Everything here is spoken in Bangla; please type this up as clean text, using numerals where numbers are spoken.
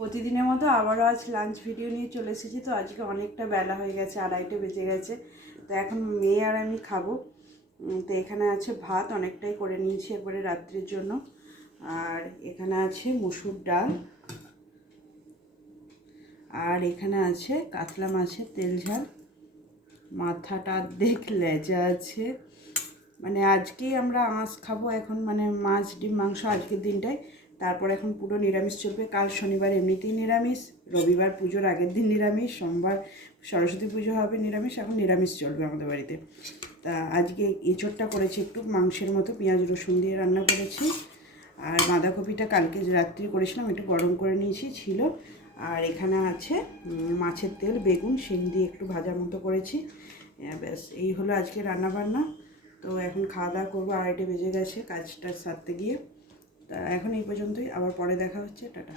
প্রতিদিনের মতো আবারও আজ লাঞ্চ ভিডিও নিয়ে চলে এসেছি। তো আজকে অনেকটা বেলা হয়ে গেছে, 2:30 বেজে গেছে। তো এখন মেয়ে আর আমি খাবো। তো এখানে আছে ভাত, অনেকটাই করে নিয়েছি একবারে রাত্রির জন্য। আর এখানে আছে মসুর ডাল, আর এখানে আছে কাতলা মাছের তেল ঝাল, মাথাটা অর্ধেক লেজা আছে। মানে আজকেই আমরা আঁশ খাবো এখন, মানে মাছ ডিম মাংস আজকের দিনটায়। তারপর এখন পুরো নিরামিষ চলবে। কাল শনিবার এমনিতেই নিরামিষ, রবিবার পুজোর আগের দিন নিরামিষ, সোমবার সরস্বতী পুজো হবে নিরামিষ। এখন নিরামিষ চলবে আমাদের বাড়িতে। তা আজকে এঁচোড়টা করেছি একটু মাংসের মতো, পেঁয়াজ রসুন দিয়ে রান্না করেছি। আর বাঁধাকপিটা কালকে রাত্রি করেছিলাম, একটু গরম করে নিয়েছি ছিল। আর এখানে আছে মাছের তেল, বেগুন, শিম দিয়ে একটু ভাজার মতো করেছি। ব্যাস এই হলো আজকে রান্নাবান্না। তো এখন খাওয়া দাওয়া করবো, 2:30 বেজে গেছে কাজটা সারতে গিয়ে। তা এখন এই পর্যন্তই, আবার পরে দেখা হচ্ছে, টাটা।